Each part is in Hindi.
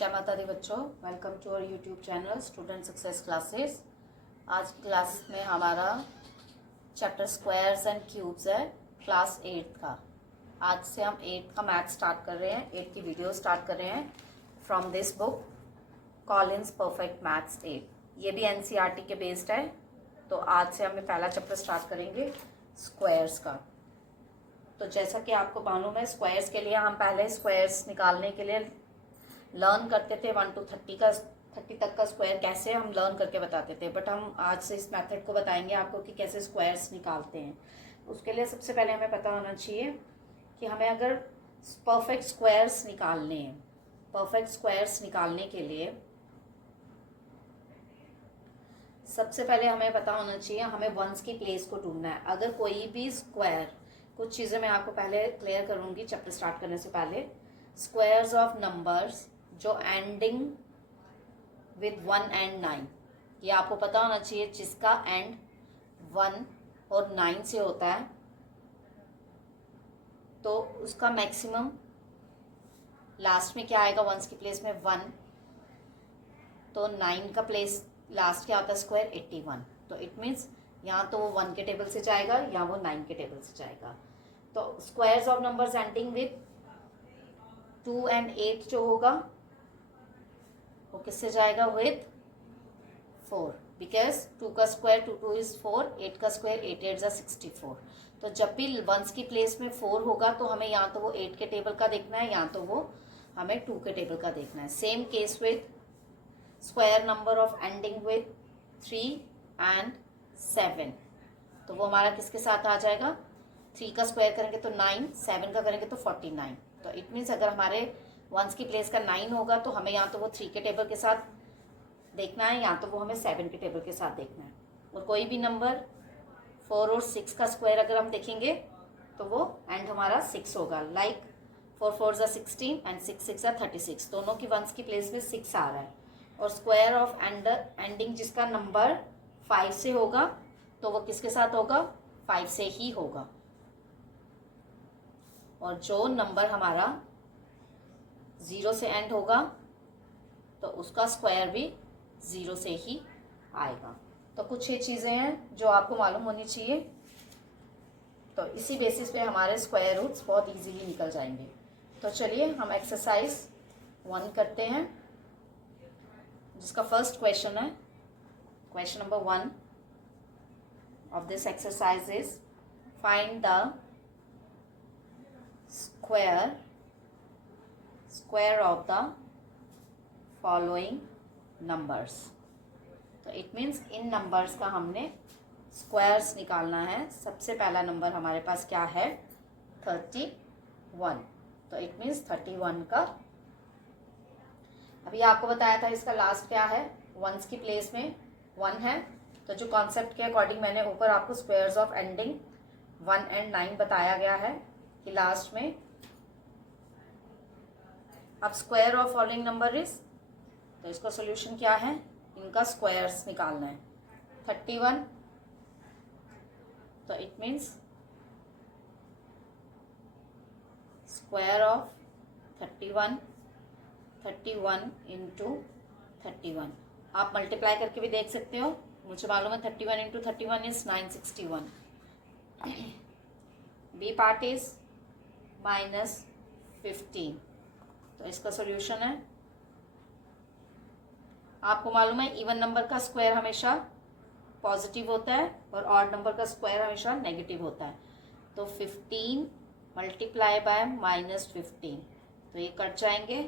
जय माता दी बच्चों, welcome to our YouTube channel student success classes. आज की क्लास में हमारा चैप्टर स्क्वायर्स एंड क्यूब्स है, क्लास 8 का। आज से हम 8 का मैथ स्टार्ट कर रहे हैं, 8 की वीडियो स्टार्ट कर रहे हैं from this book Collins perfect maths 8। ये भी एनसीईआरटी के बेस्ड है। तो आज से हमें पहला चैप्टर स्टार्ट करेंगे स्क्वायर्स का। तो जैसा कि आपको मालूम है, स्क्वायर्स के लिए हम पहले स्क्वायर्स निकालने के लिए लर्न करते थे 1 to 30 तक का स्क्वायर कैसे हम लर्न करके बताते थे। बट हम आज से इस मेथड को बताएंगे आपको कि कैसे स्क्वायर्स निकालते हैं। उसके लिए सबसे पहले हमें पता होना चाहिए कि हमें अगर परफेक्ट स्क्वायर्स निकालने हैं, परफेक्ट स्क्वायर्स निकालने के लिए सबसे पहले हमें पता होना चाहिए हमें वंस की प्लेस को ढूंढना है। अगर कोई भी स्क्वायर, कुछ चीज़ें मैं आपको पहले क्लियर करूंगी चैप्टर स्टार्ट करने से पहले। स्क्वायर्स ऑफ नंबर्स जो एंडिंग विद 1 and 9, ये आपको पता होना चाहिए। जिसका एंड 1 और 9 से होता है तो उसका मैक्सिमम लास्ट में क्या आएगा, वंस की प्लेस में 1, तो 9 का प्लेस लास्ट क्या होता है स्क्वायर 81। तो इट मीन्स यहाँ तो वो 1 के टेबल से जाएगा या वो 9 के टेबल से जाएगा। तो squares of numbers ending with 2 and 8 जो होगा वो किससे जाएगा, विथ 4, बिकॉज 2 का स्क्वायर 2 2 इज 4, 8 का स्क्वायर 8 8 जा 64। तो जब भी वंस की प्लेस में 4 होगा तो हमें यहाँ तो वो 8 के टेबल का देखना है, यहाँ तो वो हमें 2 के टेबल का देखना है। Same case with square number of ending with 3 and 7, तो वो हमारा किसके साथ आ जाएगा, 3 का स्क्वायर करेंगे तो 9, 7 का करेंगे तो 49। तो इट मीन्स अगर हमारे वंस की प्लेस का 9 होगा तो हमें यहाँ तो वो 3 के टेबल के साथ देखना है, यहाँ तो वो हमें 7 के टेबल के साथ देखना है। और कोई भी नंबर 4 और 6 का स्क्वायर अगर हम देखेंगे तो वो एंड हमारा 6 होगा। लाइक 4 4 जा 16 एंड 6 6 जा 36, दोनों की वंस की प्लेस में 6 आ रहा है। और स्क्वायर ऑफ एंडिंग जिसका नंबर 5 से होगा तो वो किसके साथ होगा, 5 से ही होगा। और जो नंबर हमारा 0 से एंड होगा तो उसका स्क्वायर भी 0 से ही आएगा। तो कुछ ये चीज़ें हैं जो आपको मालूम होनी चाहिए। तो इसी बेसिस पे हमारे स्क्वायर रूट्स बहुत इजीली निकल जाएंगे। तो चलिए हम एक्सरसाइज 1 करते हैं, जिसका फर्स्ट क्वेश्चन है। Question number 1 of this exercise is find the square of the following numbers। तो इट मीन्स इन नंबर्स का हमने स्क्वायर्स निकालना है। सबसे पहला नंबर हमारे पास क्या है, 31। तो इट मीन्स 31 का, अभी आपको बताया था इसका लास्ट क्या है, वंस की प्लेस में 1 है। तो जो कॉन्सेप्ट के अकॉर्डिंग मैंने ऊपर आपको स्क्वायर्स ऑफ एंडिंग 1 and 9 बताया गया है कि लास्ट में अब square of following number is, तो इसका सॉल्यूशन क्या है, इनका स्क्वायर्स निकालना है। 31, तो it means square of 31 into 31। आप मल्टीप्लाई करके भी देख सकते हो, मुझे मालूम है 31 into 31 is 961। B part is -15, तो इसका सॉल्यूशन है, आपको मालूम है इवन नंबर का स्क्वायर हमेशा पॉजिटिव होता है और ऑड नंबर का स्क्वायर हमेशा नेगेटिव होता है। तो 15 मल्टीप्लाई बाय -15, तो ये कट जाएंगे,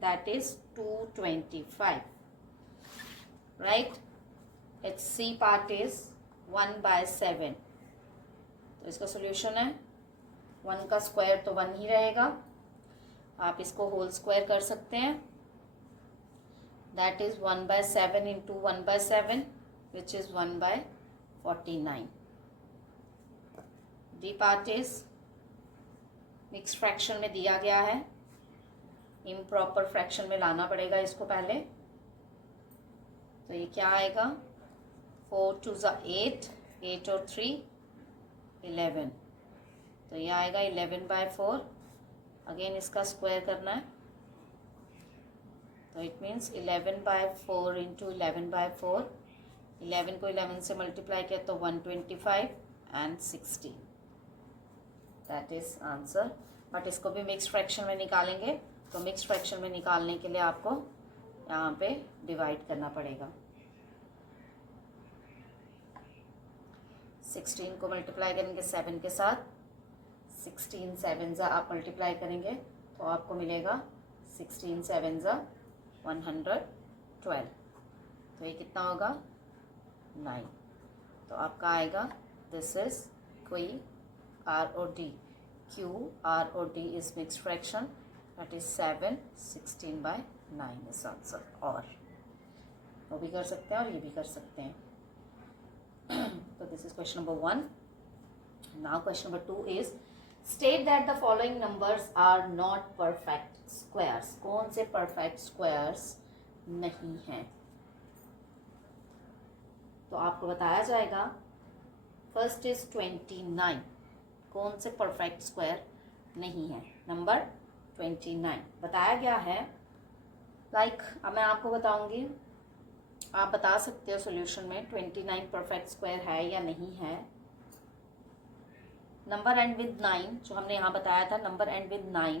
that is 225, right. It's C part is 1/7, तो इसका सॉल्यूशन है 1 का स्क्वायर तो 1 ही रहेगा, आप इसको होल स्क्वायर कर सकते हैं, that is 1/7 into 1/7 which is 1/49। D part is mix fraction में दिया गया है, इम्प्रॉपर फ्रैक्शन में लाना पड़ेगा इसको पहले। तो ये क्या आएगा, 4 2 जा 8, 8 और 3 11, तो ये आएगा 11/4। अगेन इसका स्क्वायर करना है, तो इट मीन्स 11/4 इंटू 11/4, 11 को 11 से मल्टीप्लाई किया तो 125 and 16, that is answer. But इसको भी मिक्स फ्रैक्शन में निकालेंगे, तो मिक्स फ्रैक्शन में निकालने के लिए आपको यहाँ पे डिवाइड करना पड़ेगा। 16 को मल्टीप्लाई करेंगे 7 के साथ, 16 7 ज़ा आप मल्टीप्लाई करेंगे तो आपको मिलेगा 16 7 ज़ा 112। तो ये कितना होगा 9। तो आपका आएगा this is Q R O D, Q R O D is mix fraction, that is 7 16/9 is answer. और वो भी कर सकते हैं और ये भी कर सकते हैं। तो this is question number 1। Now question number 2 is state that the following numbers are not perfect squares. कौन से परफेक्ट स्क्वायर्स नहीं हैं? तो आपको बताया जाएगा फर्स्ट इज 29। कौन से परफेक्ट स्क्वायर नहीं है? नंबर 29 बताया गया है। लाइक अब मैं आपको बताऊंगी, आप बता सकते हो सॉल्यूशन में 29 परफेक्ट स्क्वायर है या नहीं है। नंबर एंड विद 9 जो हमने यहाँ बताया था, number and with 9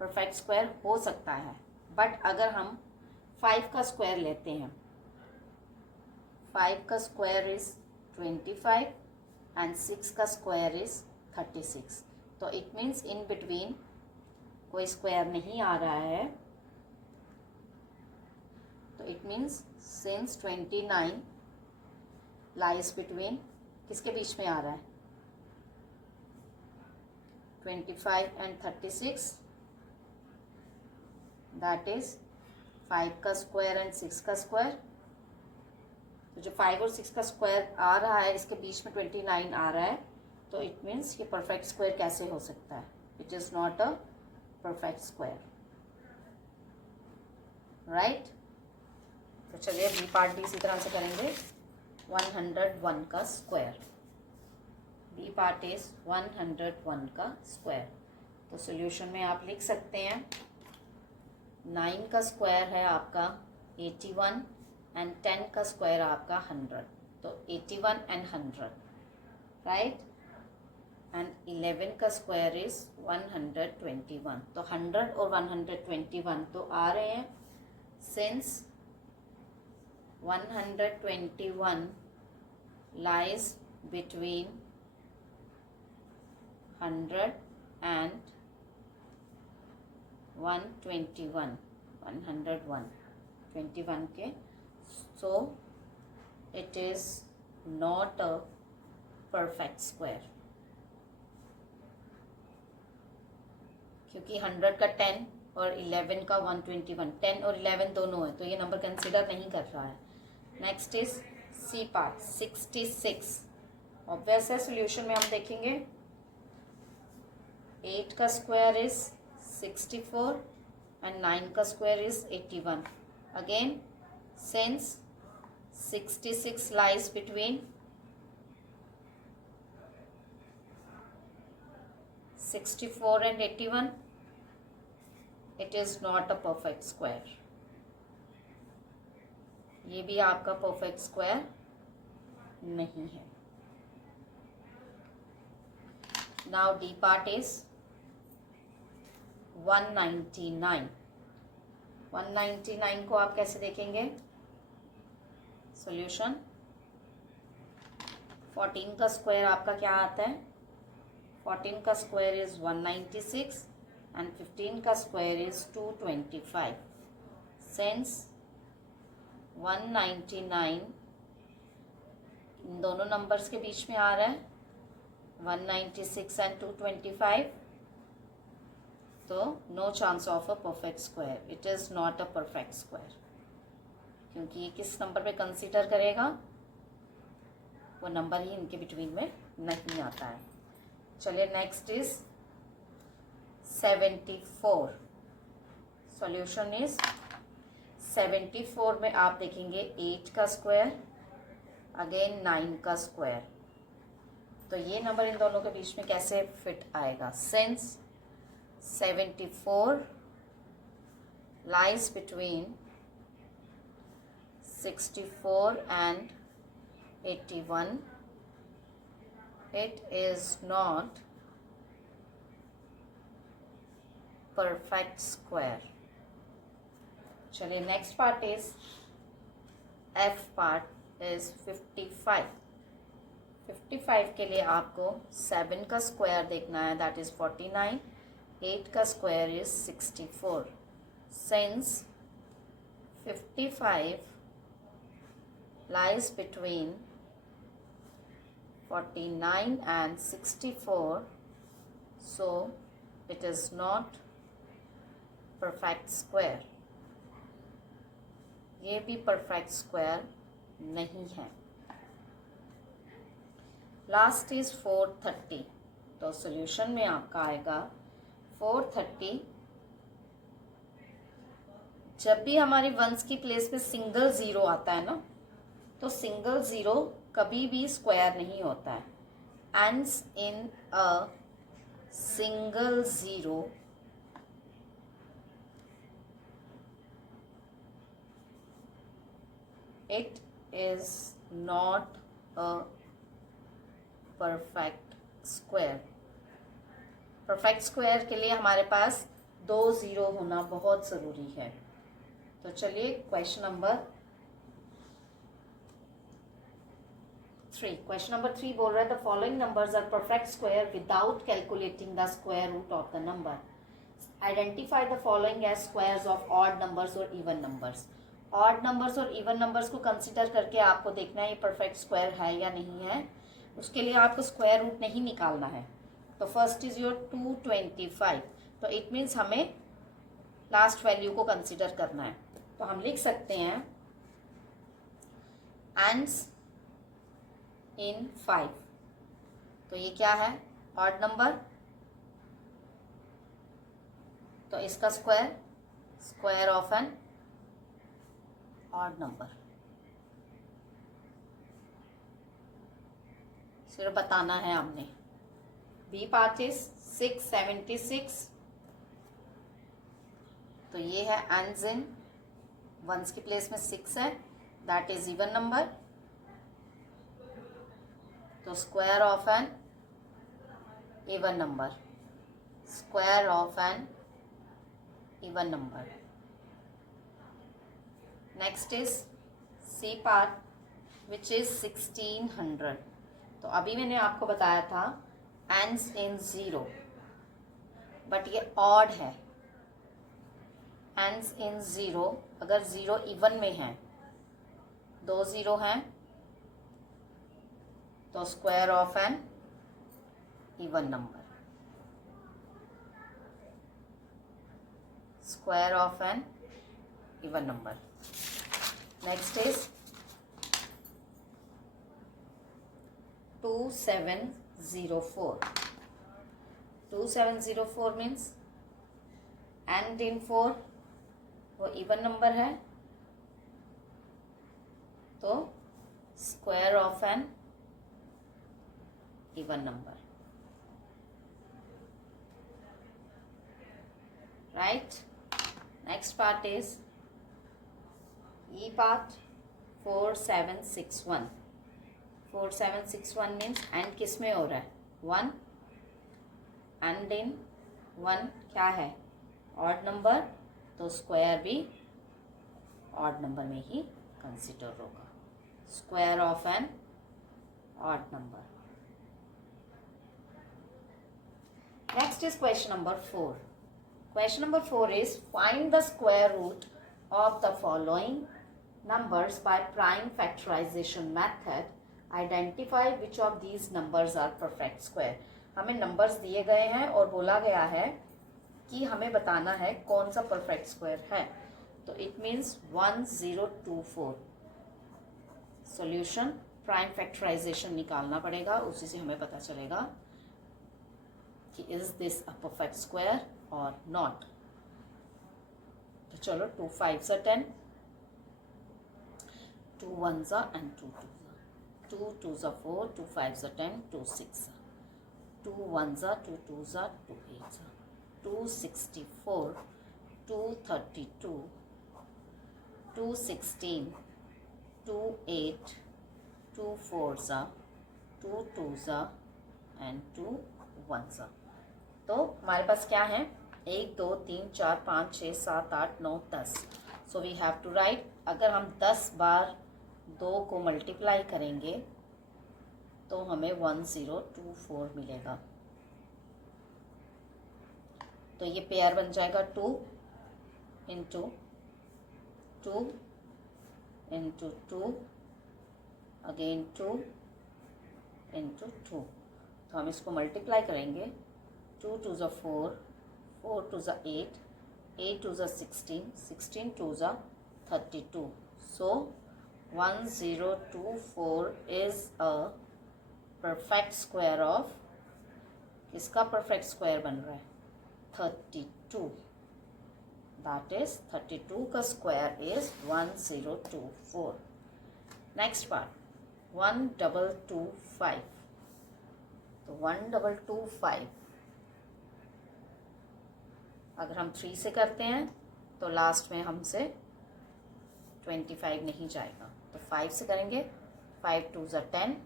perfect square हो सकता है। बट अगर हम 5 का स्क्वायर लेते हैं, 5 का स्क्वायर इज 25 एंड 6 का स्क्वायर इज 36, तो इट मीन्स इन बिटवीन कोई स्क्वायर नहीं आ रहा है। तो it means since 29 lies between, किसके बीच में आ रहा है? 25 एंड 36, दैट इज 5 का स्क्वायर एंड 6 का स्क्वायर। तो जो 5 और 6 का स्क्वायर आ रहा है, इसके बीच में 29 आ रहा है, तो इट मीन्स ये परफेक्ट स्क्वायर कैसे हो सकता है? It is not a perfect square, right. तो चलिए बी पार्ट भी इसी तरह से करेंगे। 101 का स्क्वायर, बी पार्ट इज 101 का स्क्वायर। तो सॉल्यूशन में आप लिख सकते हैं 9 का स्क्वायर है आपका 81 एंड 10 का स्क्वायर आपका 100, तो 81 एंड 100, राइट। एंड 11 का स्क्वायर इज 121, तो 100 और 121 तो आ रहे हैं। सिंस 121 lies between 100 and 121, 101 21 के, so it is not a perfect square, क्योंकि 100 का 10 और 11 का 121, 10 और 11 दोनों है, तो ये नंबर कंसिडर नहीं कर रहा है। Next is C part 66। Obvious है, सॉल्यूशन में हम देखेंगे 8 का स्क्वायर इज 64 एंड 9 का square is 81। Again since 66 lies between 64 and 81, it is not a perfect square. ये भी आपका परफेक्ट स्क्वायर नहीं है। Now D part is 199। 199 को आप कैसे देखेंगे? सॉल्यूशन 14 का स्क्वायर आपका क्या आता है? 14 का स्क्वायर इज 196 एंड 15 का स्क्वायर इज 225। सिंस 199 इन दोनों नंबर्स के बीच में आ रहा है, 196 एंड 225, तो no chance of a perfect square, it is not a perfect square. क्योंकि ये किस नंबर पे कंसीडर करेगा? वो नंबर ही इनके बिटवीन में नहीं आता है। चलिए नेक्स्ट इज 74। सॉल्यूशन इज 74 में आप देखेंगे 8 का स्क्वायर अगेन 9 का स्क्वायर, तो ये नंबर इन दोनों के बीच में कैसे फिट आएगा? Since 74 lies between 64 and 81, it is not perfect square. चलिए next part is F part is 55. 55 के लिए आपको 7 का स्क्वायर देखना है, दैट इज 49. 8 का square is 64. Since 55 lies between 49 and 64, so it is not perfect square. ये भी परफेक्ट स्क्वायर नहीं है. Last is 430. तो सॉल्यूशन में आपका आएगा 430. जब भी हमारी वंस की प्लेस पे सिंगल ज़ीरो आता है ना, तो सिंगल ज़ीरो कभी भी स्क्वायर नहीं होता है. Ends in a single zero it is not a perfect square. Perfect square के लिए हमारे पास 2 ज़ीरो होना बहुत ज़रूरी है. तो चलिए क्वेश्चन नंबर 3. क्वेश्चन नंबर 3 बोल रहा है the following numbers are perfect square without calculating the square root of the number. Identify the following as squares of odd numbers और इवन नंबर्स. ऑड नंबर्स और इवन नंबर्स को कंसिडर करके आपको देखना है ये परफेक्ट स्क्वायर है या नहीं है. उसके लिए आपको स्क्वायर रूट नहीं निकालना है. तो फर्स्ट इज योर 225. तो इट मीन्स हमें लास्ट वैल्यू को कंसिडर करना है. तो हम लिख सकते हैं एंड्स इन 5. तो ये क्या है, ऑड नंबर. तो इसका square, square of an odd number. सिर्फ बताना है हमने. B part is 676. तो ये है एंड्स इन, वंस की प्लेस में 6 है, दैट इज इवन नंबर. तो square of an even number, square of an even number. Next is C part which is 1600. तो अभी मैंने आपको बताया था एंड्स इन ज़ीरो, बट ये ऑड है. एंड्स इन ज़ीरो, अगर ज़ीरो इवन में है, 2 ज़ीरो हैं, तो square of an even number, square of an even number. Next is 2704. 2704 means end in 4, वो इवन नंबर है, तो square of an even number. Right. Next part is E part 4761. 4761 means end किस में हो रहा है, 1. एंड इन 1 क्या है, ऑड नंबर, तो स्क्वायर भी ऑड नंबर में ही कंसिडर होगा, square of an odd number. Next is question number 4. Question number 4 is find the square root of the following numbers by prime factorization method. Identify which of these numbers are perfect square. हमें नंबर्स दिए गए हैं और बोला गया है कि हमें बताना है कौन सा परफेक्ट स्क्वायर है. तो it means 1024. Solution prime factorization निकालना पड़ेगा, उसी से हमें पता चलेगा कि is this a perfect square और नॉट. तो चलो 2 5s are 10, 2 1s are and 2 2s are, 2 2s are 4, 2 5s are 10, 2 6 are, 2 1s are, 2 2s are, 2 8s are, 264, 232, 216, 28, 2 4s, 2 2s and 2 1s। तो हमारे पास क्या है, 1 2 3 4 5 6 7 8 9 10। So we have to write, अगर हम 10 बार 2 को मल्टीप्लाई करेंगे तो हमें 1024 मिलेगा। तो ये पेयर बन जाएगा 2 इंटू 2 इंटू 2 अगेन 2 इंटू 2। तो हम इसको मल्टीप्लाई करेंगे, 2 2 ज़ा 4, 4 2 ज़ा 8, 8 2 ज़ा 16, 16 2 ज़ा 32। सो 1024 is a perfect square of, किसका परफेक्ट स्क्वायर बन रहा है, 32। दैट इज 32 का स्क्वायर इज 1024। Next part 1225। तो 1225 अगर हम 3 से करते हैं तो लास्ट में हमसे 25 नहीं जाएगा, तो 5 से करेंगे, 5 2 ज़ा 10,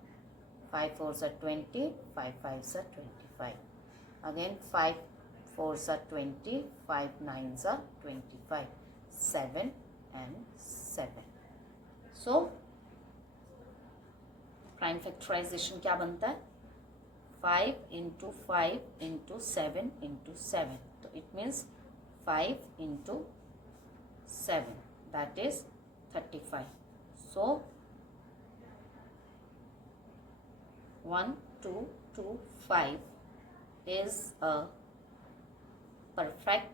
5 4 ज़ा 20, 5 5 ज़ा 25, अगेन 5 4 ज़ा 20, 5 9 ज़ा 25, 7 and 7। सो प्राइम फैक्टराइजेशन क्या बनता है, 5 इंटू 5 इंटू 7 इंटू 7। तो it means 5 into 7 that is 35। So 1225 is a perfect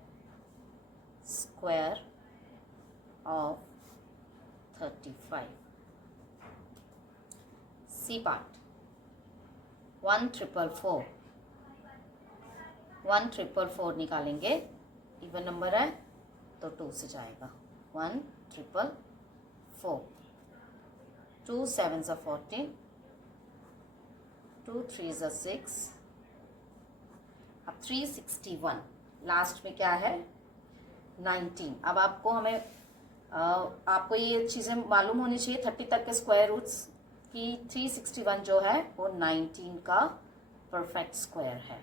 square of 35। C part 1444, 1444 निकालेंगे, इवन नंबर है तो 2 से जाएगा, 1444, 2 7 ज़ा 14, 2 3 ज़ा 6। अब 361 लास्ट में क्या है, 19। अब आपको हमें आपको ये चीज़ें मालूम होनी चाहिए 30 तक के स्क्वायर रूट्स की। 361 जो है वो 19 का परफेक्ट स्क्वायर है।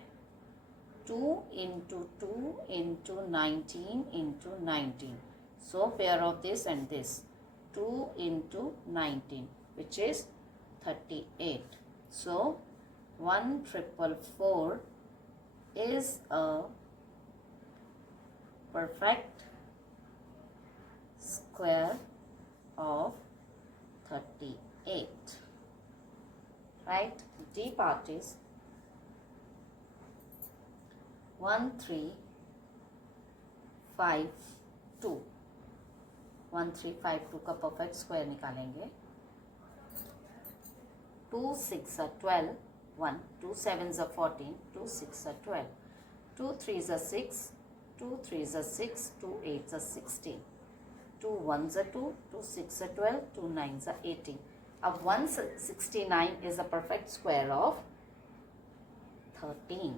2 into 2 into 19 into 19। So pair of this and this, 2 into 19 which is 38। So 1444 is a perfect square of 38, right? D part is 1352, 1352 का परफेक्ट स्क्वायर निकालेंगे, 2 6 12, 1 2 7 ज़ा 14, 2 6 ज़ा 12, 2 3 ज़ा 6, 2 3 ज़ा 6, 2 8 ज़ा 16, 2 1 ज़ा 2, 2 6 ज़ा 12, 2 9 ज़ा 18। अब 169 is a perfect square of 13,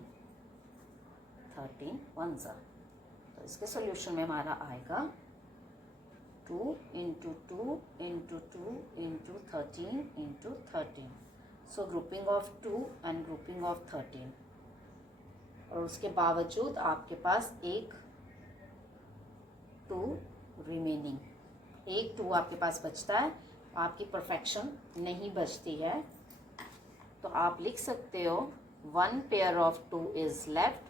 13 1 ज़ा। तो इसके सोल्यूशन में हमारा आएगा 2 into 2 into 2 into 13 into 13। So grouping of 2 and grouping of 13, और उसके बावजूद आपके पास एक 2 रिमेनिंग, एक 2 आपके पास बचता है, आपकी परफेक्शन नहीं बचती है। तो आप लिख सकते हो 1 pair of 2 is left,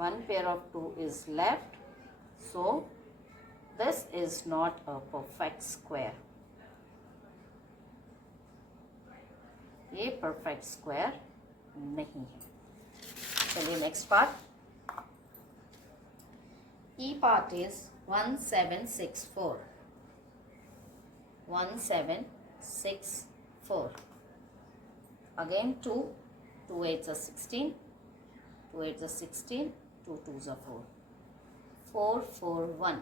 1 pair of 2 is left, so this is not a perfect square. ये परफेक्ट स्क्वायर नहीं है। चलिए next part, E part is 1764, 1764 again 2 2 8 16, 2 8 16, 2 2 4, 441,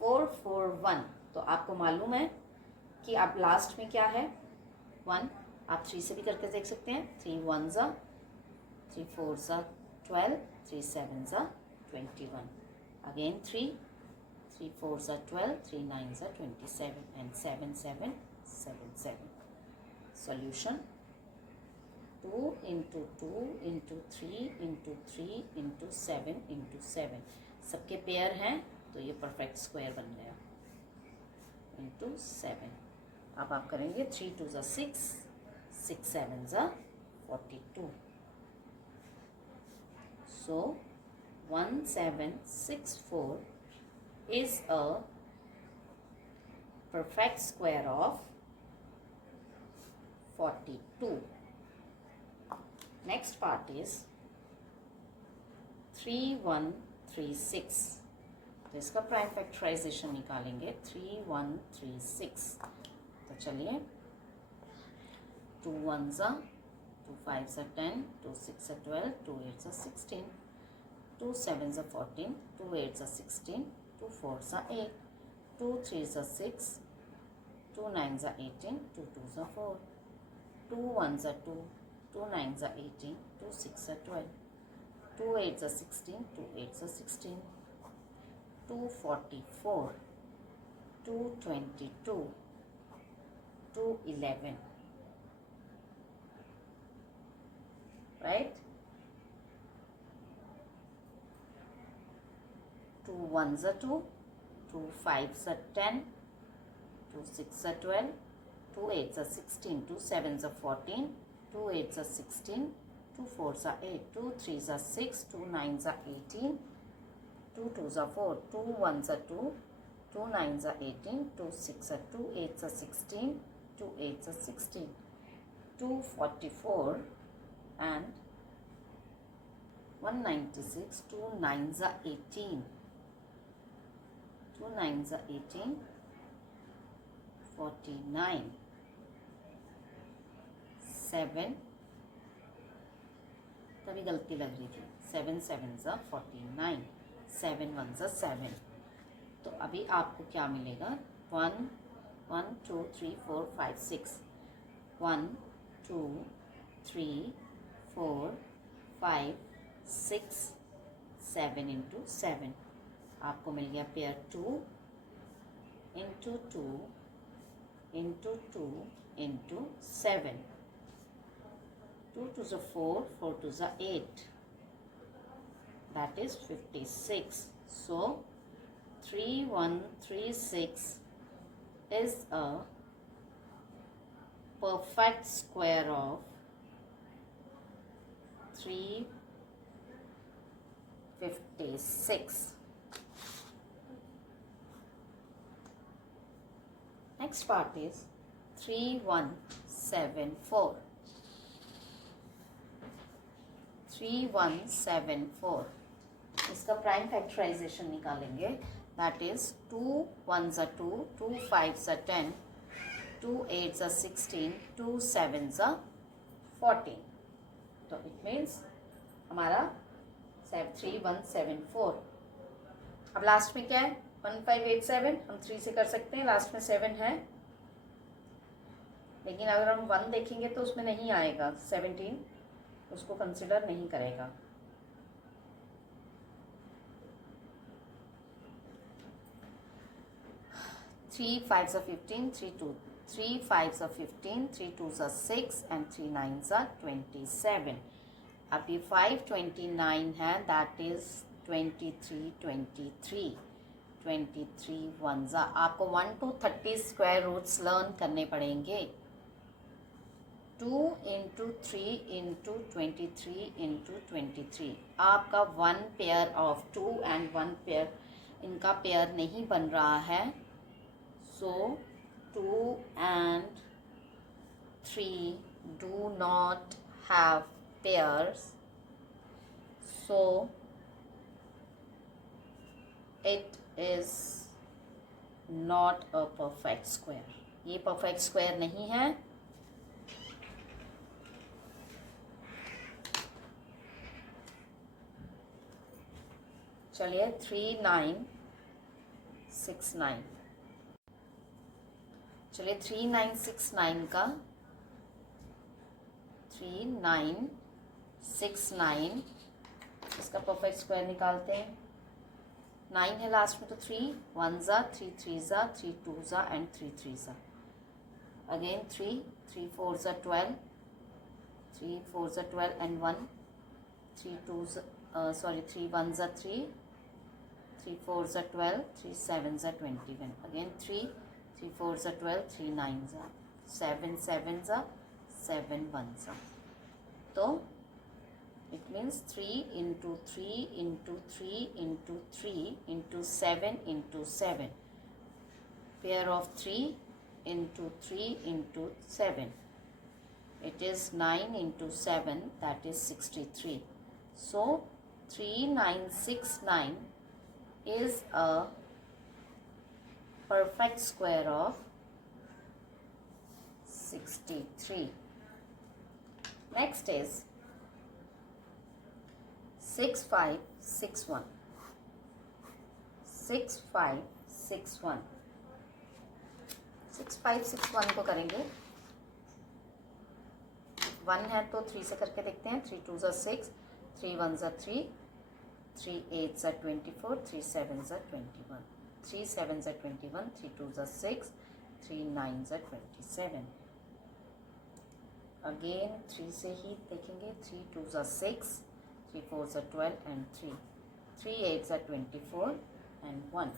441। तो आपको मालूम है कि अब लास्ट में क्या है, 1। आप 3 से भी करके देख सकते हैं, 3 1 ज़ा, 3 4 ज़ा 12, 3 7 ज़ा 21। Again 3 3 4s are 12, 3 9s are 27, and 7 7 7 7. Solution 2 into 2 into 3 into 3 into 7 into 7. सबके पेयर हैं तो ये परफेक्ट स्क्वायर बन गया into 7. अब आप करेंगे 3 2s are 6, 6 7s are 42. So 1764 is a perfect square of 42. Next part is 3136. तो इसका प्राइम फैक्टराइजेशन निकालेंगे 3136. तो चलिए 2 1s are 2 5s are 10, 2 6s are 12, 2 8s are 16, 2 7s are 14, 2 8s are 16, 2 4s are 8, 2 3s are 6, 2 9s are 18, 2 2s are 4, 2 1s are 2, 2 9s are 18, 2 6s are 12, 2 8s are 16, 2 8s are 16, 244, 222, 211. Right? 2 1s are 2, 2 5s are 10, 2 6s are 12, 2 8s are 16, 2 7s are 14, 2 8s are 16, 2 4s are 8, 2 3s are 6, 2 9s are 18, 2 2s are 4, 2 1s are 2, 2 9s are 18, 2 6 are 2 8s are 16, 2 8s are 16, 244 and 196, 2 9s are 18, 2 9s are 18, 49, 7, तभी गलती लग रही थी, 7 7s are 49, 7 1s are 7. तो अभी आपको क्या मिलेगा 1 1 2 3 4 5 6, 1 2 3 4 5 6 7 into 7. आपको मिल गया pair 2 into 2 into 2 into 7. 2 2s are 4, 4 2s are 8. That is 56. So 3136 is a perfect square of 356. Next part is 3174. 3174. इसका प्राइम फैक्टराइजेशन निकालेंगे. That is 2 1s are 2, 2 5s are 10, 2 8s are 16, 2 7s are 14. तो इट मीन्स हमारा 3174. अब लास्ट में क्या है 1587. हम 3 से कर सकते हैं, लास्ट में 7 है, लेकिन अगर हम 1 देखेंगे तो उसमें नहीं आएगा 17, उसको कंसिडर नहीं करेगा. Three 5s are 15, 3 5s are 15, 3 2s are 6 and 3 9s are 27. अब ये 529 है, दैट इज 23 1s. आपको 1 to 30 स्क्वायर रूट्स लर्न करने पड़ेंगे. 2 into 3 into 23 into 23. आपका 1 पेयर ऑफ 2 and 1 पेयर, इनका पेयर नहीं बन रहा है. So 2 and 3 do not have pairs. So it is not a perfect square. ये perfect square नहीं है. चलिए 3969. चलिए 3969 का 3969 इसका परफेक्ट स्क्वायर निकालते हैं. 9 है लास्ट में, तो 3 1 ज़ा, 3 3 ज़ा, 3 2 ज़ा एंड 3 3 ज़ा। अगेन 3 3 4 ज़ा 12, 3 4 ज़ा 12 एंड 1, 3 2 सॉरी 3 1 ज़ा 3, 3 4 ज़ा 12, 3 7 ज़ा 21। अगेन 3 3 4 ज़ा 12, 3 9 ज़ा, 7 7 ज़ा, 7 1 ज़ा। तो it means 3 into 3 into 3 into 3 into 7 into 7. Pair of 3 into 3 into 7. It is 9 into 7, that is 63. So 3969 is a perfect square of 63. Next is 6561. 6561. 6561 को करेंगे, 1 है तो 3 से करके देखते हैं। 3 2 ज़ा 6, 3 1 ज़ा 3, 3 8 ज़ा 24, 3 7 ज़ा 21, 3 7 ज़ा 21, 3 2 ज़ा 6, 3 9 ज़ा 27। अगेन 3 से ही देखेंगे। 3 2 ज़ा 6, 3 4 ज़ा 12 and 3, 3 8 ज़ा 24 and 1,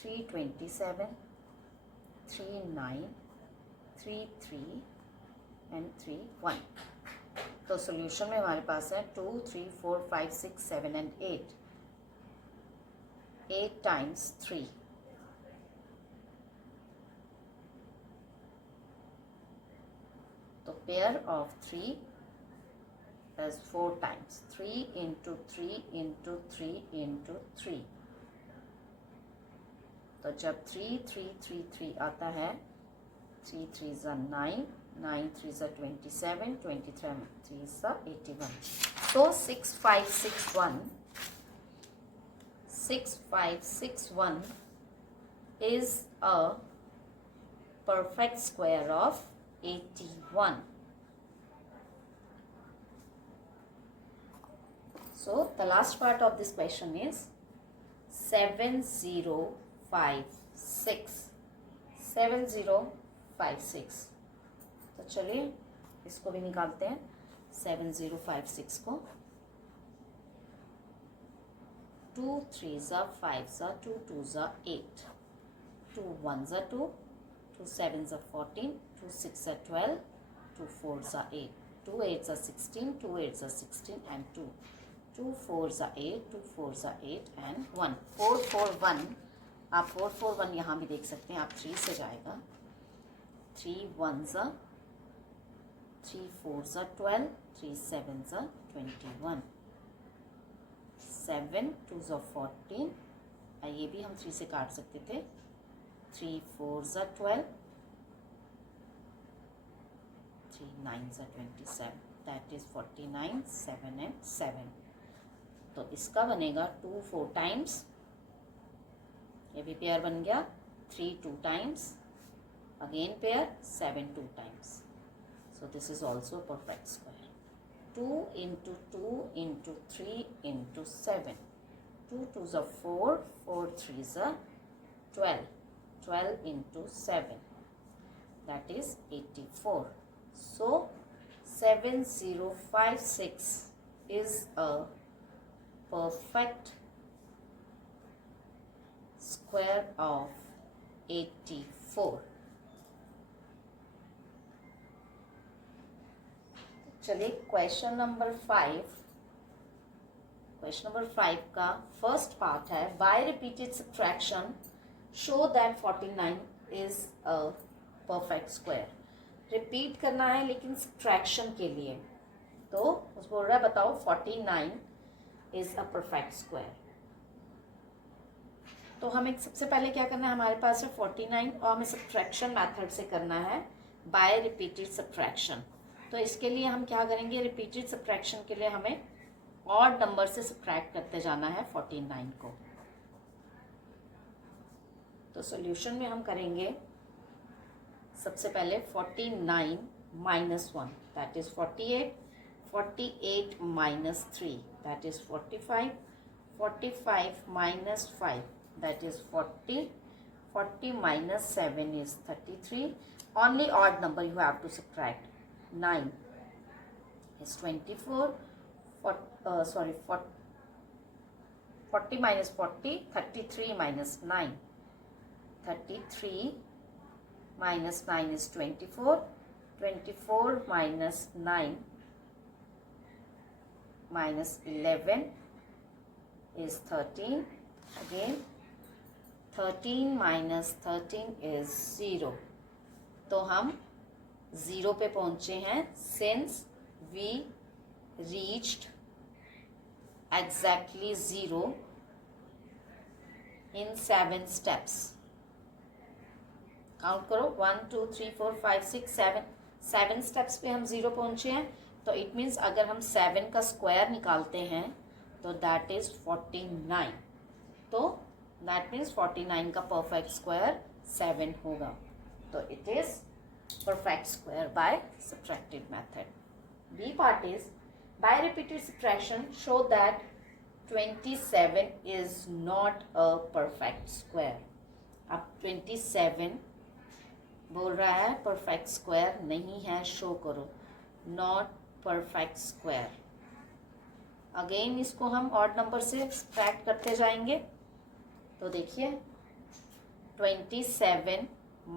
3 27, 3 9, 3 3 and 3 1। तो सॉल्यूशन में हमारे पास है 2 3 4 5 6 7 and 8, 8 times 3, तो pair of 3 is 4 times, 3 into 3 into 3 into 3। तो जब 3 3 3 3 आता है, 3 3 ज़ा 9, 9 3 ज़ा 27, 23 3 ज़ा 81। तो 6561 is a perfect square of 81. So the last part of this question is 7056. 7056। तो चलिए इसको भी निकालते हैं। 7056 को 2 3 ज़ा 5 ज़ा, 2 2 ज़ा 8, 2 1 ज़ा 2, 2 7 ज़ा 14, 2 6 ज़ा 12, 2 4 ज़ा 8, 2 8 ज़ा 16, 2 8 ज़ा 16 and 2, 2 4 ज़ा 8, 2 4 ज़ा 8 and 1, 4 4 1। आप 4 4 1 यहाँ भी देख सकते हैं। आप 3 से जाएगा। 3 1 ज़ा, 3 4 ज़ा 12, 3 7 ज़ा 21, 7 2 ज़ा 14। ये भी हम 3 से काट सकते थे। 3 4 ज़ा 12, 3 9 ज़ा 27, दैट इज 49, 7 and 7। तो इसका बनेगा 2 4 टाइम्स, ये भी पेयर बन गया। 3 2 times, again pair 7 2 times. So this is also perfect square. 2 into 2 into 3 into 7, 2 2 ज़ा 4, 4 3 ज़ा 12, 12 into 7, that is 84. So 7056 is a perfect square of 84. चलिए क्वेश्चन नंबर 5। क्वेश्चन नंबर 5 का फर्स्ट पार्ट है, bye repeated subtraction show that 49 is a perfect square. Repeat करना है लेकिन सब्ट्रैक्शन के लिए। तो उस बोल रहा है बताओ 49 इज अ परफेक्ट स्क्वायर। तो हमें सबसे पहले क्या करना है, हमारे पास है 49 और हमें सब्ट्रैक्शन मेथड से करना है बाय रिपीटेड सब्ट्रैक्शन। तो इसके लिए हम क्या करेंगे, रिपीटेड सब्ट्रैक्शन के लिए हमें ऑड नंबर से सब्ट्रैक्ट करते जाना है 49 को। तो सॉल्यूशन में हम करेंगे सबसे पहले 49 minus 1, that is 48, 48 minus 3, that is 45, 45 minus 5, that is 40. 40 minus 7 is 33. Only odd number you have to subtract. 9 is 24. 40 minus 40, 33 minus 9. 33 minus 9 is 24. 24 minus 9 minus 11 is 13. Again 13 minus 13 is 0. तो हम 0 पे पहुंचे हैं since we reached exactly 0 in 7 steps. Count करो 1 2 3 4 5 6 7 7 स्टेप्स पे हम 0 पहुंचे हैं. तो इट मीन्स अगर हम 7 का स्क्वायर निकालते हैं तो दैट इज 49. तो दैट मीन्स 49 का परफेक्ट स्क्वायर 7 होगा. तो it is perfect square by subtractive method. B part is by repeated subtraction show that 27 is not a perfect square. अब 27 बोल रहा है परफेक्ट स्क्वायर नहीं है, शो करो नॉट परफेक्ट स्क्वायर. अगेन इसको हम ऑड नंबर से सब्ट्रैक्ट करते जाएंगे. तो देखिए 27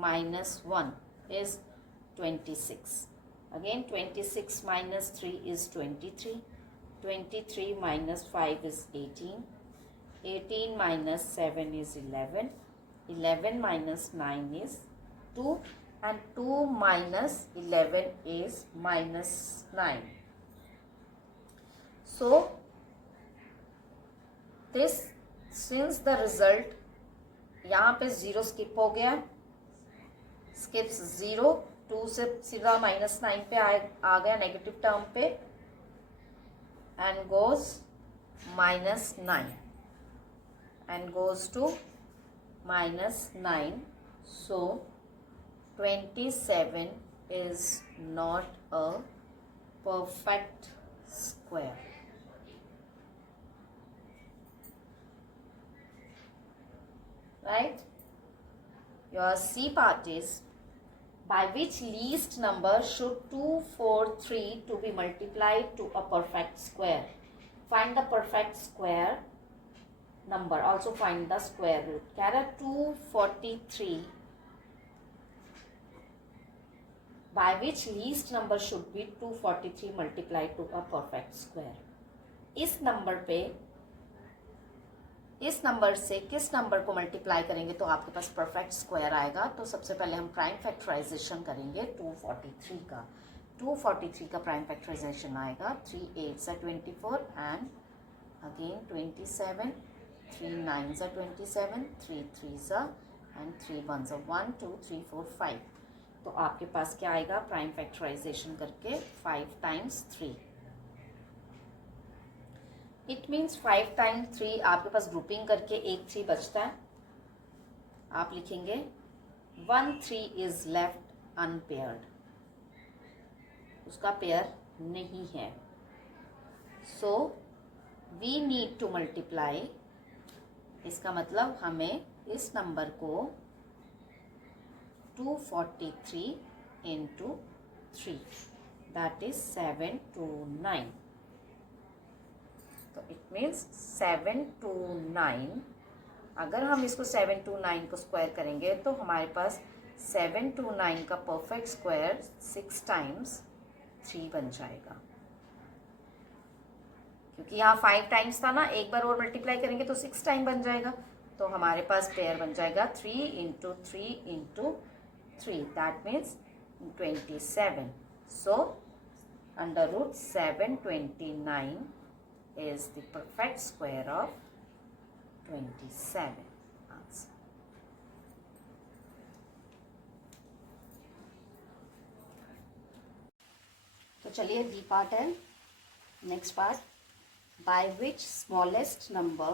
minus 1 is 26. Again 26 minus 3 is 23. 23 minus 5 is 18. 18 minus 7 is 11. 11 minus 9 is 2 and 2 minus 11 is minus 9. So this since the result यहाँ पे 0 skip हो गया, skips 0, 2 से सीधा minus 9 पे आ गया नेगेटिव टर्म पे and goes minus 9 and goes to minus 9. So 27 is not a perfect square. Right? Your C part is by which least number should 2, 4, 3 to be multiplied to a perfect square. Find the perfect square number. Also find the square root. कह रहा 243 by which least number should be 243 multiplied to a perfect square. इस नंबर से किस नंबर को मल्टीप्लाई करेंगे तो आपके पास परफेक्ट स्क्वायर आएगा. तो सबसे पहले हम प्राइम फैक्टराइजेशन करेंगे 243 का. 243 का प्राइम फैक्टराइजेशन आएगा 3 8 24 and again 27. 3 9s are 27, 3 3s are and 3 1s are 1 2 3 4 5. तो आपके पास क्या आएगा प्राइम फैक्टराइजेशन करके 5 times 3. इट मीन्स 5 times 3 आपके पास ग्रुपिंग करके एक 3 बचता है. आप लिखेंगे 1 3 इज लेफ्ट अनपेयर्ड, उसका पेयर नहीं है. So we need to multiply. इसका मतलब हमें इस नंबर को 243 into 3 that is 729. तो इट मीन्स 729. अगर हम इसको 729 को स्क्वायर करेंगे तो हमारे पास 729 का परफेक्ट स्क्वायर 6 times 3 बन जाएगा. क्योंकि यहाँ 5 times था ना, एक बार और मल्टीप्लाई करेंगे तो 6 टाइम बन जाएगा. तो हमारे पास पेयर बन जाएगा 3 into 3 into 3 that means 27. So under root 729 is the perfect square of 27. Answer. तो चलिए डी पार्ट है. Next part, by which smallest number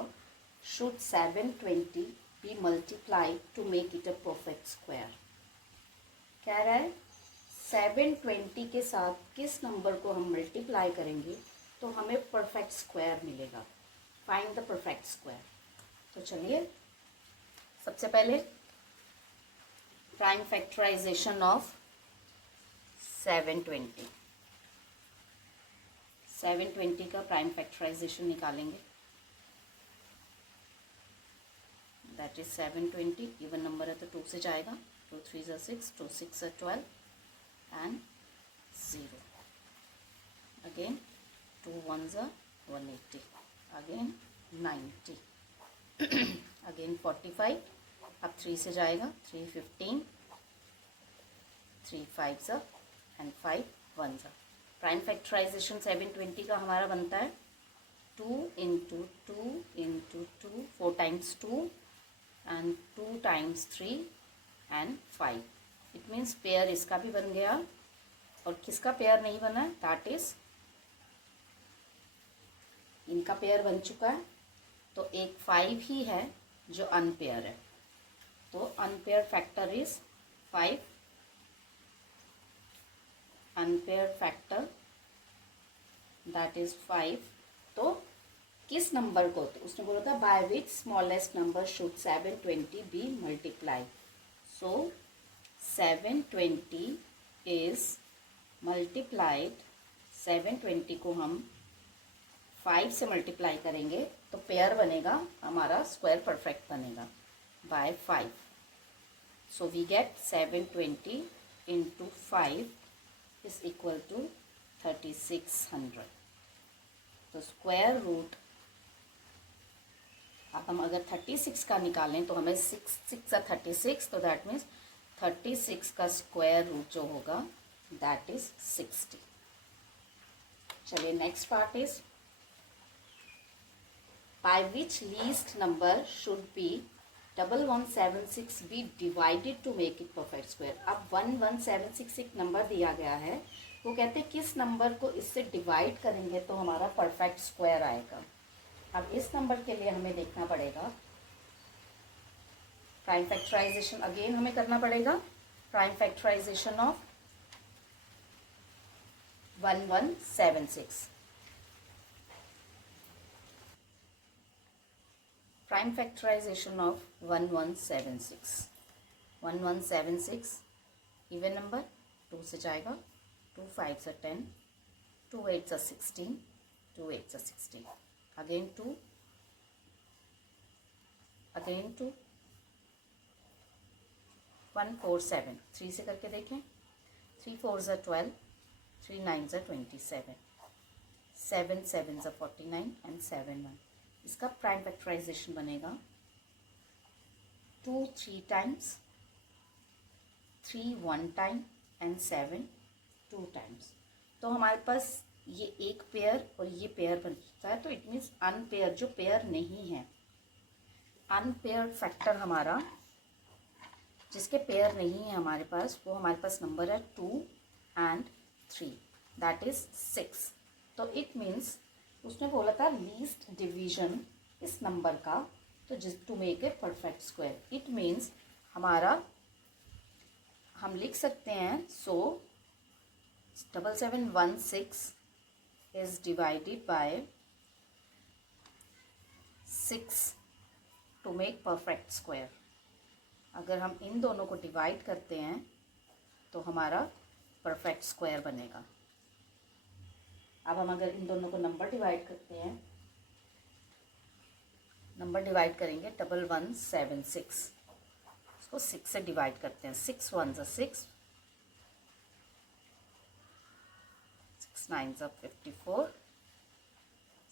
should 720 be multiplied to make it a perfect square. कह रहा है 720 के साथ किस नंबर को हम मल्टीप्लाई करेंगे तो हमें परफेक्ट स्क्वायर मिलेगा. Find the perfect square. तो चलिए सबसे पहले प्राइम फैक्टराइजेशन ऑफ 720। 720 का प्राइम फैक्टराइजेशन निकालेंगे। दैट इज 720, इवन नंबर है तो 2 से जाएगा, 2 3 ज़ा 6, 2 6 ज़ा 12 एंड 0। अगेन 2 1 ज़ा 180, अगेन 90, अगेन 45, अब 3 से जाएगा, 3 15, 3 5 ज़ा एंड 5 1 ज़ा। प्राइम फैक्टराइजेशन 720 का हमारा बनता है 2 into 2 into 2, 4 times 2 and 2 times 3 and 5। It means pair इसका भी बन गया, और किसका पेयर नहीं बना है, दैट इज इनका पेयर बन चुका है। तो एक 5 ही है जो अनपेयर है, तो unpair factor is 5, unpair factor that is 5। तो किस नंबर को, तो उसने बोला था by which smallest number should 720 be multiply. So 720 is multiplied, 720 को हम 5 से मल्टीप्लाई करेंगे तो पेयर बनेगा हमारा, स्क्वायर परफेक्ट बनेगा by 5। So we get 720 into 5 is equal to 3600। तो स्क्वायर रूट, अब हम अगर 36 का निकालें तो हमें 6 6 36, तो दैट मीन्स 36 का स्क्वायर रूट जो होगा दैट इज 60। चलिए next part is by which least number should be 1176 be divided to make it perfect square. अब 1176 एक नंबर दिया गया है, वो कहते हैं किस नंबर को इससे डिवाइड करेंगे तो हमारा परफेक्ट स्क्वायर आएगा। अब इस नंबर के लिए हमें देखना पड़ेगा प्राइम फैक्टराइजेशन, अगेन हमें करना पड़ेगा prime factorization of 1176। Prime factorization of 1176। 1176 even number, 2 से जाएगा, 2 5 ज़ा 10, 2 8 ज़ा 16, 2 8 ज़ा 16, अगेन 2, अगेन 2, 1 4 7, 3 से करके देखें, 3 4 ज़ा 12, 3 9 ज़ा 27, 7 7 ज़ा 49 एंड 7 1। इसका प्राइम फैक्टराइजेशन बनेगा 2 3 टाइम्स, 3 1 टाइम एंड 7 2 टाइम्स। तो हमारे पास ये एक पेयर और ये पेयर बनता है, तो इट मीन्स अनपेयर, जो पेयर नहीं है, अनपेयर फैक्टर हमारा, जिसके पेयर नहीं है हमारे पास, वो हमारे पास नंबर है 2 एंड 3, दैट इज 6। तो इट मीन्स उसने बोला था लीस्ट डिवीजन इस नंबर का, तो जिस to make a perfect square, it means हमारा, हम लिख सकते हैं, so 7716 is divided by 6 to make perfect square. अगर हम इन दोनों को डिवाइड करते हैं तो हमारा परफेक्ट स्क्वायर बनेगा। अब हम अगर इन दोनों को नंबर डिवाइड करते हैं, नंबर डिवाइड करेंगे 1176, इसको 6 से डिवाइड करते हैं, 6 1 ज़ा 6, 6 9 ज़ा 54,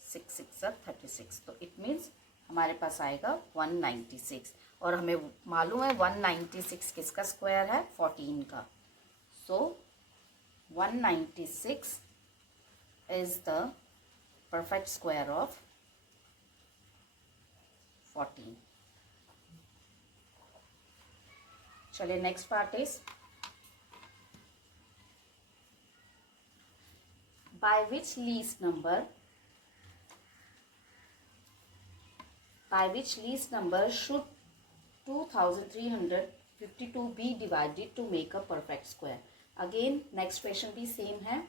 6 6 ज़ा 36। तो इट मीन्स हमारे पास आएगा 196, और हमें मालूम है 196 किसका स्क्वायर है, 14 का। सो 196 is the perfect square of 14। चलिए next part is by which least number should 2352 be divided to make a perfect square। Again next question भी सेम है।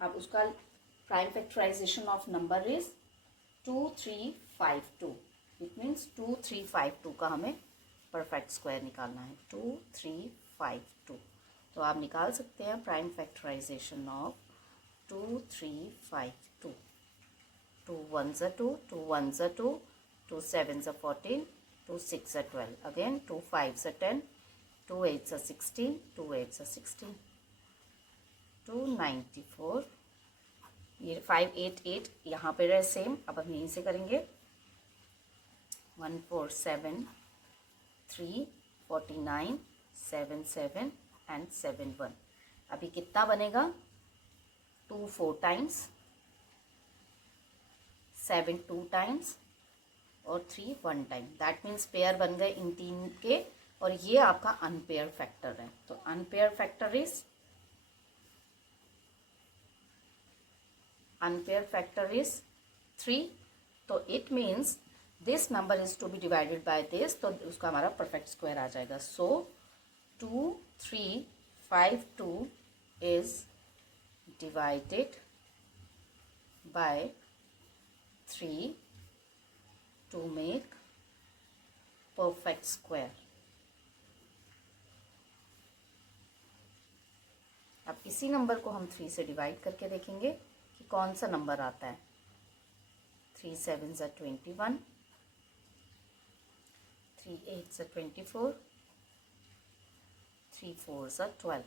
अब उसका prime factorization of number is 2352, it means 2352 का हमें परफेक्ट स्क्वायर निकालना है, 2352। तो आप निकाल सकते हैं prime factorization of 2352। 2 1s are 2, 2 1s are 2, 2 7s are 14, 2 6 are 12, again 2 5s are 10, 2 8s are 16, 2 8s are 16, 294। ये 588 यहाँ पे रहे सेम, अब हम यहीं से करेंगे। 147 3 49 77 एंड 71। अभी कितना बनेगा? 2 4 टाइम्स, 7 2 टाइम्स और 3 1 टाइम। दैट मीन्स पेयर बन गए इन तीन के, और ये आपका अनपेयर फैक्टर है। तो अनपेयर फैक्टर इज 3। तो it means this number is to be divided by this, तो उसका हमारा परफेक्ट स्क्वायर आ जाएगा। So 2352 is divided by 3 to make perfect square. अब इसी नंबर को हम 3 से डिवाइड करके देखेंगे कि कौन सा नंबर आता है। 3 7s are 21, 3 8s are 24, 3 4s are 12।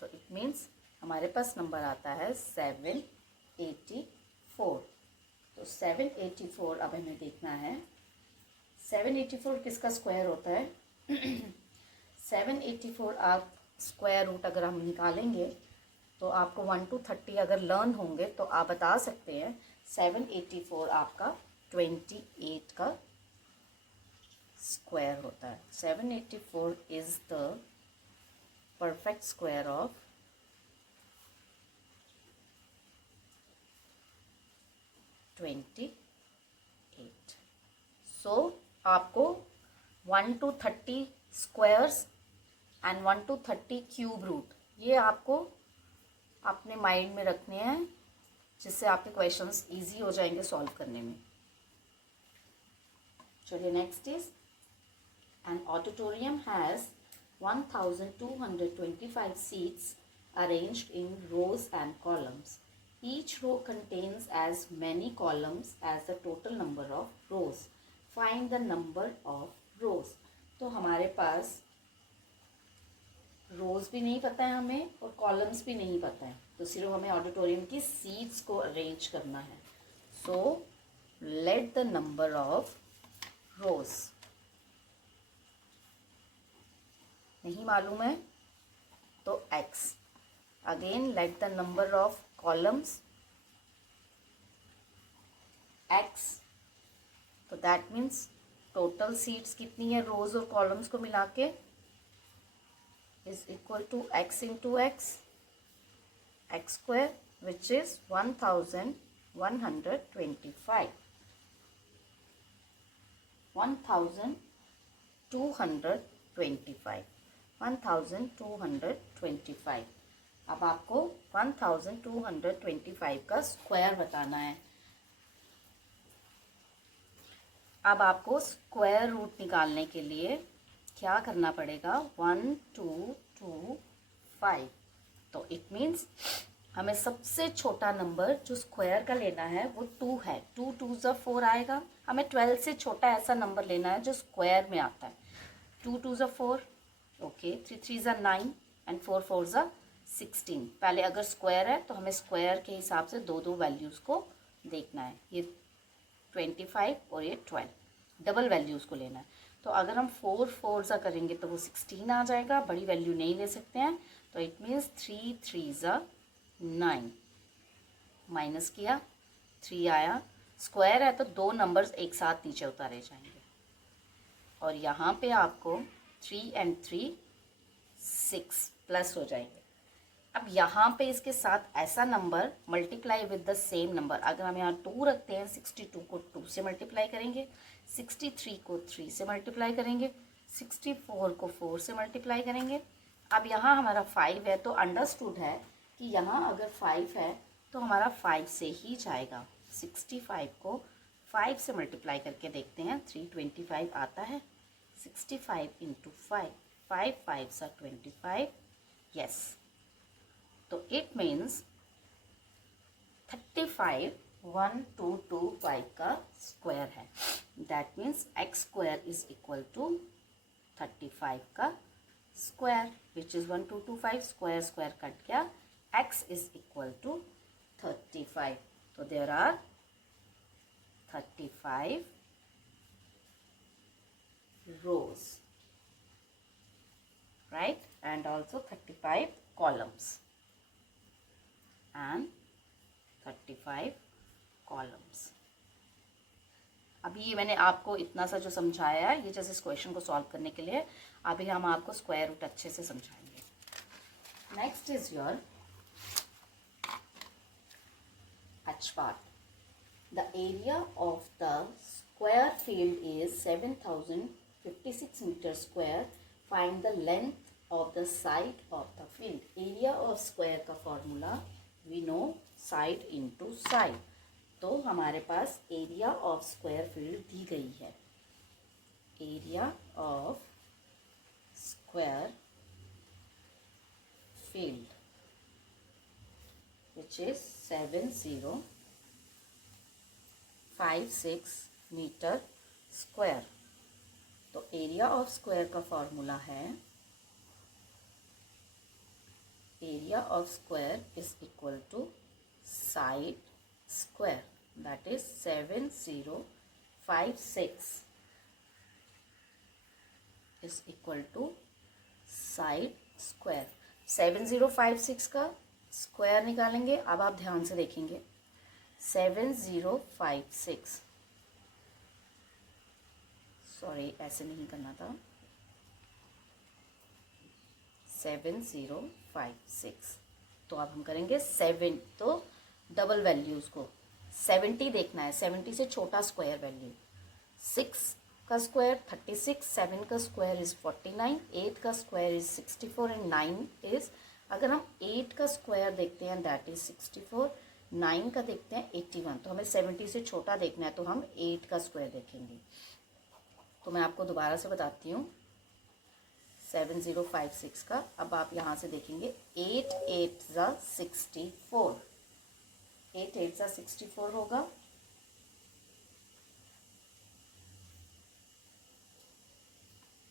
तो इट मीन्स हमारे पास नंबर आता है 784। तो 784 अब हमें देखना है 784 किसका स्क्वायर होता है। 784 आप स्क्वायर रूट अगर हम निकालेंगे तो आपको 1 to 30 अगर लर्न होंगे तो आप बता सकते हैं 784 आपका 28 का स्क्वायर होता है। 784 is the perfect square of 28। So आपको 1 to 30 squares and 1 to 30 cube root, ये आपको अपने माइंड में रखने हैं, जिससे आपके क्वेश्चंस इजी हो जाएंगे सॉल्व करने में। चलिए next is an auditorium has 1225 seats arranged in rows and columns. Each row contains as many columns as the total number of rows. Find the number of rows. तो हमारे पास रोज भी नहीं पता है हमें और कॉलम्स भी नहीं पता है, तो सिर्फ हमें ऑडिटोरियम की सीट्स को अरेंज करना है। So let the number of रोज नहीं मालूम है तो x। Again let the number of columns x। तो दैट मीन्स टोटल सीट्स कितनी है रोज और कॉलम्स को मिला के is equal to x into x square, which is 1125, 1225, 1225। अब आपको 1225 का स्क्वायर बताना है। अब आपको स्क्वायर रूट निकालने के लिए क्या करना पड़ेगा? 1 2 2 5। तो इट मीन्स हमें सबसे छोटा नंबर जो स्क्वायर का लेना है वो 2 है। 2 2s are 4 आएगा। हमें 12 से छोटा ऐसा नंबर लेना है जो स्क्वायर में आता है। 2 2s are 4, okay, 3 3s are 9 and 4 4s are 16। पहले अगर स्क्वायर है तो हमें स्क्वायर के हिसाब से दो दो वैल्यूज़ को देखना है। ये 25 और ये 12 डबल वैल्यूज़ को लेना है। तो अगर हम 4 4s करेंगे तो वो 16 आ जाएगा, बड़ी वैल्यू नहीं ले सकते हैं। तो it means 3 3s are 9, minus किया 3 आया। स्क्वायर है तो दो नंबर्स एक साथ नीचे उतारे जाएंगे, और यहाँ पे आपको 3 and 3 6 प्लस हो जाएंगे। अब यहाँ पे इसके साथ ऐसा number multiply with the same number, अगर हम यहाँ 2 रखते हैं 62 को 2 से मल्टीप्लाई करेंगे, 63 को 3 से मल्टीप्लाई करेंगे, 64 को 4 से मल्टीप्लाई करेंगे। अब यहाँ हमारा 5 है तो अंडरस्टूड है कि यहाँ अगर 5 है तो हमारा 5 से ही जाएगा। 65 को 5 से मल्टीप्लाई करके देखते हैं, 325 आता है। 65 इंटू 5, 5 5s are 25, यस। तो इट मीन्स 35 1225 का स्क्वायर है। That means x square is equal to 35 का square, which is 1225, square square cut गया, एक्स इज इक्वल टू 35। तो there are 35 rows, right, and also 35 columns and 35 columns। अभी ये मैंने आपको इतना सा जो समझाया है, ये जैसे इस क्वेश्चन को सॉल्व करने के लिए, अभी हम आपको स्क्वायर रूट अच्छे से समझाएंगे। Next is your H part. The area of the square field is 7056 meter square. Find the length of the side of the field. Area of square का formula we know side into side. तो हमारे पास area of square field दी गई है। Area of square field which is 7056 meter square. तो एरिया ऑफ स्क्वायर का फॉर्मूला है, area of square is equal to side square, that is 7056 is equal to side square. 7056 का स्क्वायर निकालेंगे। अब आप ध्यान से देखेंगे, 7056, सॉरी ऐसे नहीं करना था, 7056। तो अब हम करेंगे 7, तो डबल वैल्यूज को 70 देखना है, 70 से छोटा स्क्वायर वैल्यू, 6 का स्क्वायर 36, 7 का स्क्वायर इज 49, 8 का स्क्वायर इज 64 एंड 9 इज, अगर हम 8 का स्क्वायर देखते हैं दैट इज 64, 9 का देखते हैं 81। तो हमें 70 से छोटा देखना है, तो हम 8 का स्क्वायर देखेंगे। तो मैं आपको दोबारा से बताती हूँ 7056 का। अब आप यहाँ से देखेंगे 8 8 ज़ा 64, 8 8 ज़ा 64 होगा,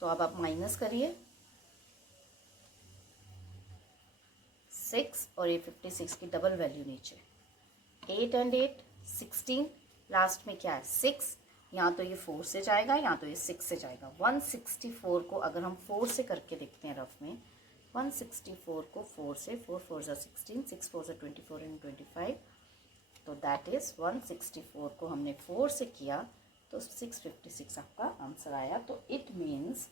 तो अब आप माइनस करिए 6 और ये 56 की डबल वैल्यू नीचे, 8 एंड 8 16, लास्ट में क्या है 6, यहाँ तो ये 4 से जाएगा, यहाँ तो ये 6 से जाएगा। 164 को अगर हम 4 से करके देखते हैं रफ में, 164 को 4 से, 4 4 ज़ा 16, 6 4 ज़ा 24 एंड 25, तो दैट इज़ 164 को हमने 4 से किया तो 656 आपका आंसर आया। तो इट मीन्स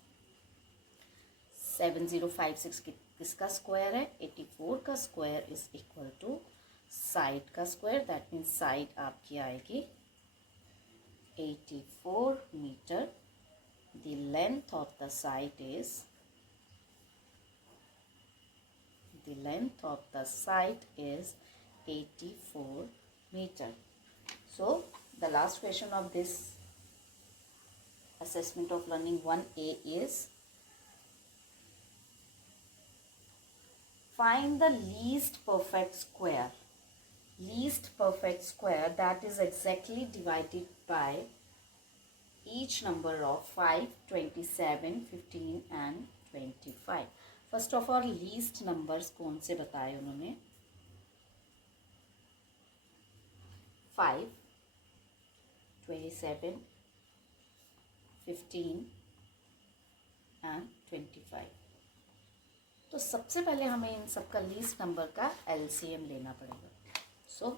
7056 किसका स्क्वायर है, 84 का square is equal to side का स्क्वायर, दैट मीन्स साइड आपकी आएगी 84 meter. The length of the side is, the length of the side is 84 meter. So the last question of this assessment of learning 1A is find the least perfect square. Least perfect square that is exactly divided by each number of 5, 27, 15 and 25. First of all least numbers कौन से बताए उन्होंने, 5, 27, 15 and 25। तो सबसे पहले हमें इन सब का लीस्ट नंबर का एलसीएम लेना पड़ेगा। सो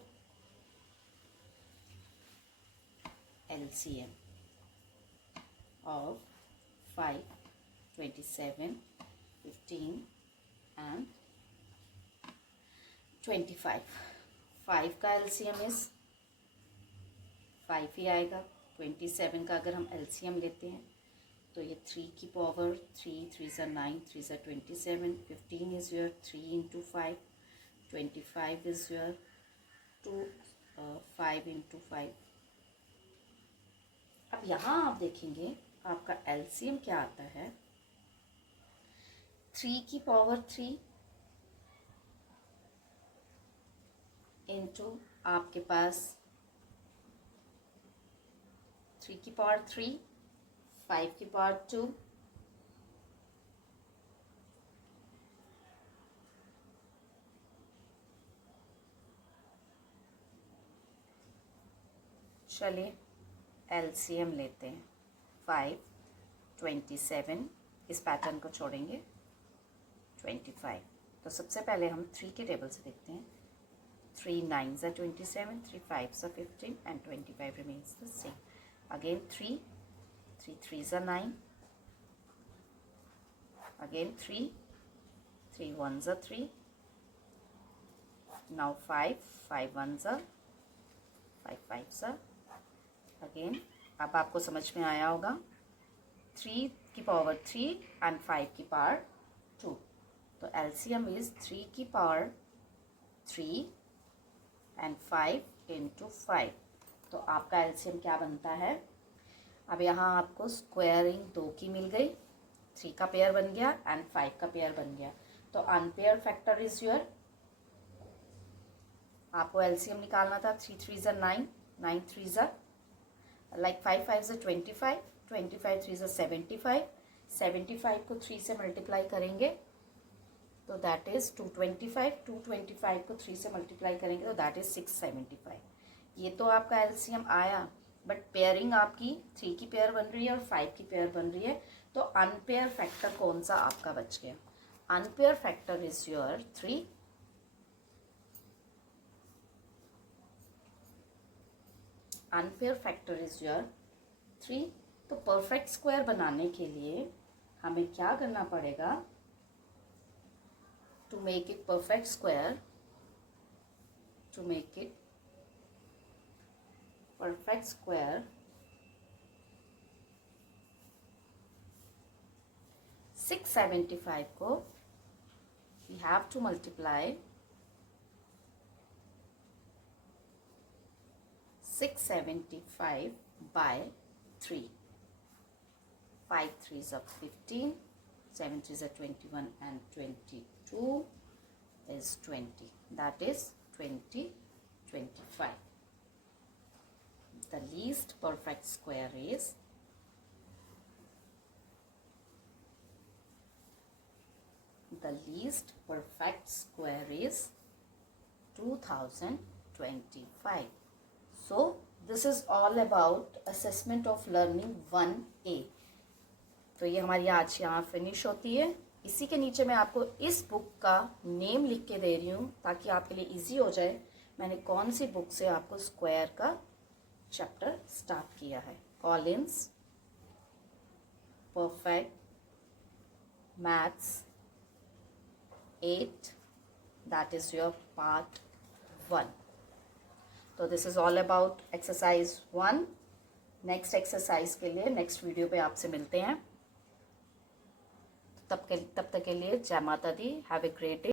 एलसीएम ऑफ 5, 27, 15 and 25। 5 का एलसीएम इज 5 ही आएगा। 27 का अगर हम एलसीएम लेते हैं तो ये 3 की पावर 3, 3 ज़ा 9, 3 ज़ा 27, 15 is your 3 into 5, 25 is your 2 5 into 5। अब यहाँ आप देखेंगे आपका एलसीएम क्या आता है, 3 की पावर 3 इंटू आपके पास 3 की पावर 3, 5 की पावर 2, चलिए एलसीएम लेते हैं। 5, 27, इस पैटर्न को छोड़ेंगे, 25। तो सबसे पहले हम 3 के टेबल से देखते हैं। 3 9s are 27, 3 5s are 15 and 25 remains the same. Again 3 3s are 9, again 3 1s are 3, now 5 1s are 5s are, again अब आपको समझ में आया होगा, 3 की पावर 3 and 5 की पावर 2, तो एलसीएम इज 3 की पावर 3 and 5 into 5, तो आपका एलसीएम क्या बनता है। अब यहाँ आपको स्क्वायरिंग 2 की मिल गई, 3 का पेयर बन गया एंड 5 का पेयर बन गया, तो अनपेयर फैक्टर इज योर, आपको एलसीएम निकालना था। 3 3s are 9, 9 3s are like 5 5s are 25, 25 3s are 75, 75 को 3 से मल्टीप्लाई करेंगे तो दैट इज 225, 225 को 3 से मल्टीप्लाई करेंगे तो दैट इज 675। ये तो आपका एलसीएम आया, बट पेयरिंग आपकी 3 की पेयर बन रही है और 5 की पेयर बन रही है, तो अनपेयर फैक्टर कौन सा आपका बच गया। Unpair factor is your 3, unpair factor is your 3। तो परफेक्ट स्क्वायर बनाने के लिए हमें क्या करना पड़ेगा, to make it perfect square, to make it perfect square 675 को we have to multiply 675 by 3, 5 3s are 15, 7 3s are 21 and 22 is 20, that is 20 25. The least perfect square is the least perfect square is 2025. So this is all about assessment of learning 1A. तो ये हमारी आज यहाँ फिनिश होती है। इसी के नीचे मैं आपको इस बुक का नेम लिख के दे रही हूँ ताकि आपके लिए इजी हो जाए मैंने कौन सी बुक से आपको स्क्वायर का चैप्टर स्टार्ट किया है। Collins perfect maths 8, that is your part 1. तो this is all about exercise 1। Next exercise के लिए नेक्स्ट वीडियो पे आपसे मिलते हैं। तब तक के लिए जय माता दी। Have a great day.